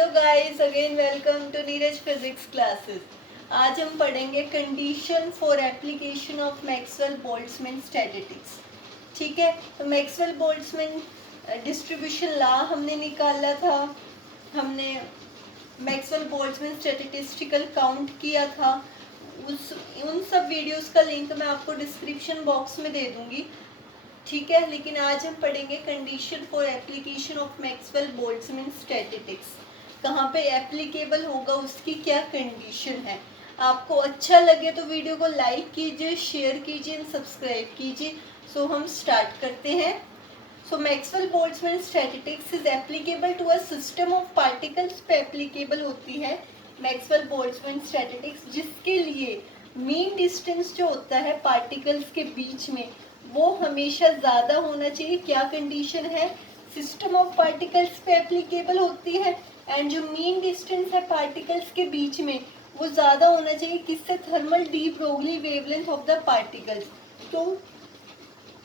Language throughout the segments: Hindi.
Hello guys, again welcome to Neeraj physics classes. आज हम पढ़ेंगे condition for application of Maxwell Boltzmann statistics. ठीक है, तो मैक्सवेल बोल्ट्जमैन डिस्ट्रीब्यूशन लॉ हमने निकाला था, हमने मैक्सवेल बोल्ट्जमैन स्टैटिस्टिकल काउंट किया था। उन सब वीडियोस का लिंक मैं आपको डिस्क्रिप्शन बॉक्स में दे दूंगी। ठीक है, लेकिन आज हम पढ़ेंगे condition for application of Maxwell Boltzmann statistics. कहाँ पे एप्लीकेबल होगा, उसकी क्या कंडीशन है। आपको अच्छा लगे तो वीडियो को लाइक कीजिए, शेयर कीजिए एंड सब्सक्राइब कीजिए। सो हम स्टार्ट करते हैं। So Maxwell Boltzmann statistics is applicable to a system of particles पे एप्लीकेबल होती है मैक्सवेल बोल्ट्जमैन स्टैटिस्टिक्स, जिसके लिए मीन डिस्टेंस जो होता है पार्टिकल्स के बीच में वो हमेशा ज़्यादा होना चाहिए। क्या कंडीशन है, सिस्टम ऑफ पार्टिकल्स पे एप्लीकेबल होती है एंड जो मीन डिस्टेंस है पार्टिकल्स के बीच में वो ज़्यादा होना चाहिए। किससे? Thermal de Broglie wavelength of the particles. तो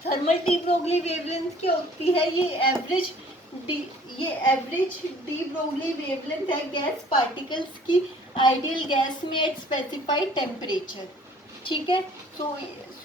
थर्मल डी ब्रोगली वेवलेंथ क्या होती है? ये एवरेज डी ब्रोगली वेवलेंथ है गैस पार्टिकल्स की आइडियल गैस में एट स्पेसिफाइड टेम्परेचर। ठीक है, सो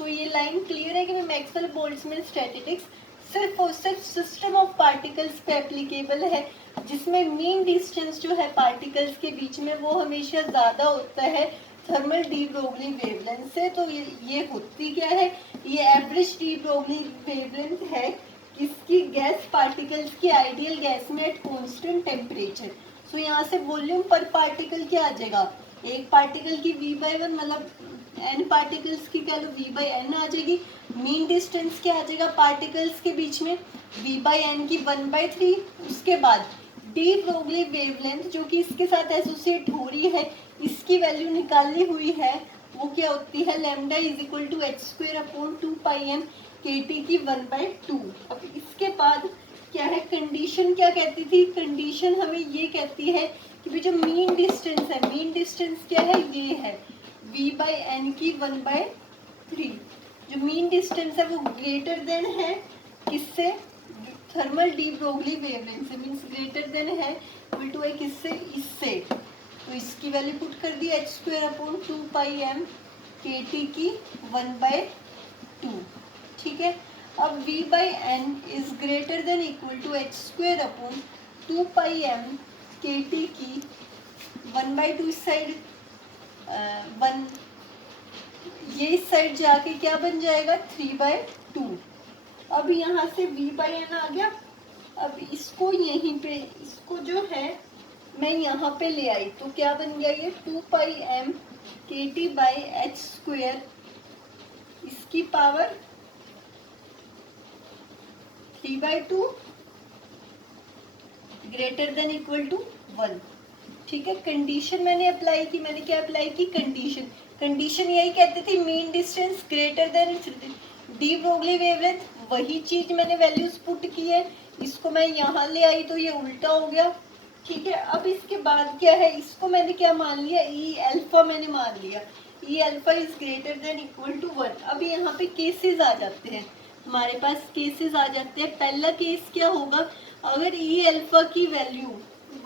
ये लाइन क्लियर है कि मैक्सवेल बोल्ट्जमैन स्टैटिस्टिक्स सिर्फ और सिर्फ सिस्टम ऑफ पार्टिकल्स पे एप्लीकेबल है, जिसमें मीन डिस्टेंस जो है पार्टिकल्स के बीच में वो हमेशा ज़्यादा होता है थर्मल डी ब्रोगली वेवलेंथ से। तो ये होती क्या है? ये एवरेज डी ब्रोगली वेवलेंथ है इसकी गैस पार्टिकल्स की आइडियल गैस में एट कॉन्स्टेंट टेम्परेचर। सो यहाँ से वॉल्यूम पर पार्टिकल क्या आ जाएगा? एक पार्टिकल की v/1 मतलब n पार्टिकल्स की कह लो v/n आ जाएगी। मीन डिस्टेंस क्या आ जाएगा पार्टिकल्स के बीच में? v/n की 1/3। उसके बाद डी ब्रोगली वेवलेंथ जो कि इसके साथ एसोसिएट हो रही है, इसकी वैल्यू निकाली हुई है, वो क्या होती है? Lambda is equal to h²/2πm kT की 1/2। अब इसके बाद क्या है कंडीशन? क्या कहती थी कंडीशन? हमें ये कहती है कि भी जो मीन डिस्टेंस है, मीन डिस्टेंस क्या है? ये है v/n की 1/3। जो मीन डिस्टेंस है वो ग्रेटर देन है किससे? थर्मल डी ब्रोगली वेवलेंथ से, मीन्स ग्रेटर देन है इक्वल टू है किससे? इससे। तो इसकी वैल्यू पुट कर दी h²/2πm kT की 1/2। ठीक है, अब v/n is greater than equal to h²/2πm kT की 1/2। इस साइड 1, ये इस साइड जाके क्या बन जाएगा? 3/2। अब यहाँ से v/n आ गया। अब इसको यहीं पे, इसको जो है मैं यहाँ पे ले आई तो क्या बन गया? ये 2πm kT/h², इसकी power 3/2 greater than equal to 1। ठीक है, कंडीशन मैंने अप्लाई की। मैंने क्या अप्लाई की? कंडीशन यही कहती थी mean distance greater than de Broglie wavelength. वही चीज मैंने वैल्यूज पुट की है, इसको मैं यहाँ ले आई तो ये उल्टा हो गया। ठीक है, अब इसके बाद क्या है? इसको मैंने क्या मान लिया? ई अल्फा मैंने मान लिया। E alpha is greater than equal to 1। अब यहाँ पे केसेस आ जाते हैं, हमारे पास केसेस आ जाते हैं। पहला केस क्या होगा? अगर ई अल्फा की value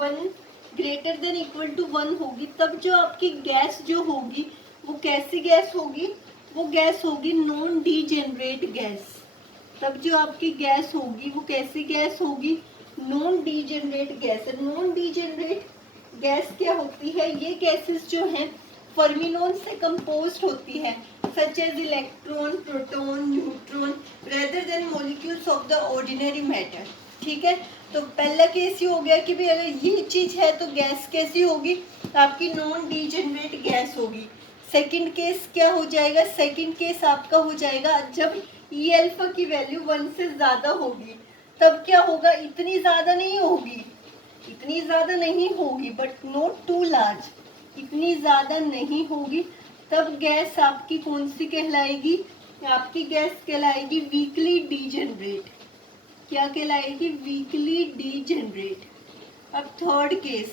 1 greater than equal to 1 होगी, तब जो आपकी गैस जो होगी वो कैसी गैस होगी? वो गैस होगी नॉन डीजेनरेट गैस। तब जो आपकी गैस होगी वो कैसी गैस होगी? Non degenerate gas. Non degenerate gas क्या होती है? ये गैसेस जो हैं फर्मिनोन से कंपोज्ड होती है, such as electron, proton, neutron, rather than molecules of the ordinary matter. ठीक है, तो पहला केस ये हो गया कि भाई अगर ये चीज है तो गैस कैसी होगी? आपकी नॉन डीजेनरेट गैस होगी। सेकंड केस क्या हो जाएगा? सेकंड केस आपका हो जाएगा जब ई अल्फा की वैल्यू 1 से ज्यादा होगी। तब क्या होगा? इतनी ज्यादा नहीं होगी, इतनी ज्यादा नहीं होगी बट नॉट टू लार्ज, इतनी ज्यादा नहीं होगी। तब गैस आपकी कौन सी कहलाएगी? आपकी गैस कहलाएगी वीकली डीजेनरेट। क्या कहलाएगी? Weakly degenerate. अब थर्ड केस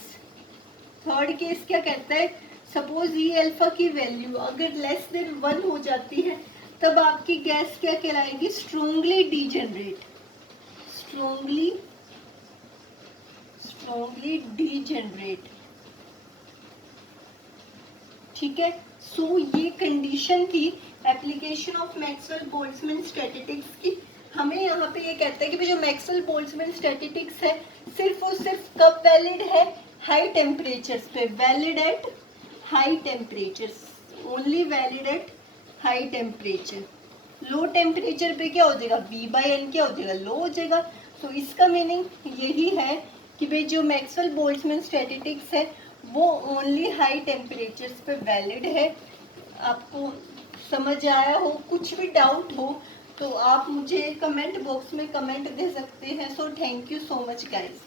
क्या कहता है? सपोज ई अल्फा की वैल्यू अगर लेस देन 1 हो जाती है, तब आपकी गैस क्या कहलाएगी? Strongly strongly degenerate. ठीक है, सो ये कंडीशन थी application of Maxwell Boltzmann statistics की। हमें यहाँ पे ये कहता है कि जो मैक्सवेल बोल्ट्जमैन स्टैटिस्टिक्स है सिर्फ और सिर्फ कब वैलिड है, हाई टेम्परेचर्स पे, valid at high temperatures, only valid at high temperature. Low temperature पे क्या हो जाएगा, V/N क्या हो जाएगा, लो हो जाएगा। तो इसका मीनिंग यही है कि भाई जो मैक्सवेल बोल्ट्जमैन स्टैटिस्टिक्स है वो ओनली हाई टेम्परेचर्स पे वैलिड है। आपको समझ आया हो, कुछ भी डाउट हो तो आप मुझे कमेंट बॉक्स में कमेंट दे सकते हैं। So thank you so much guys.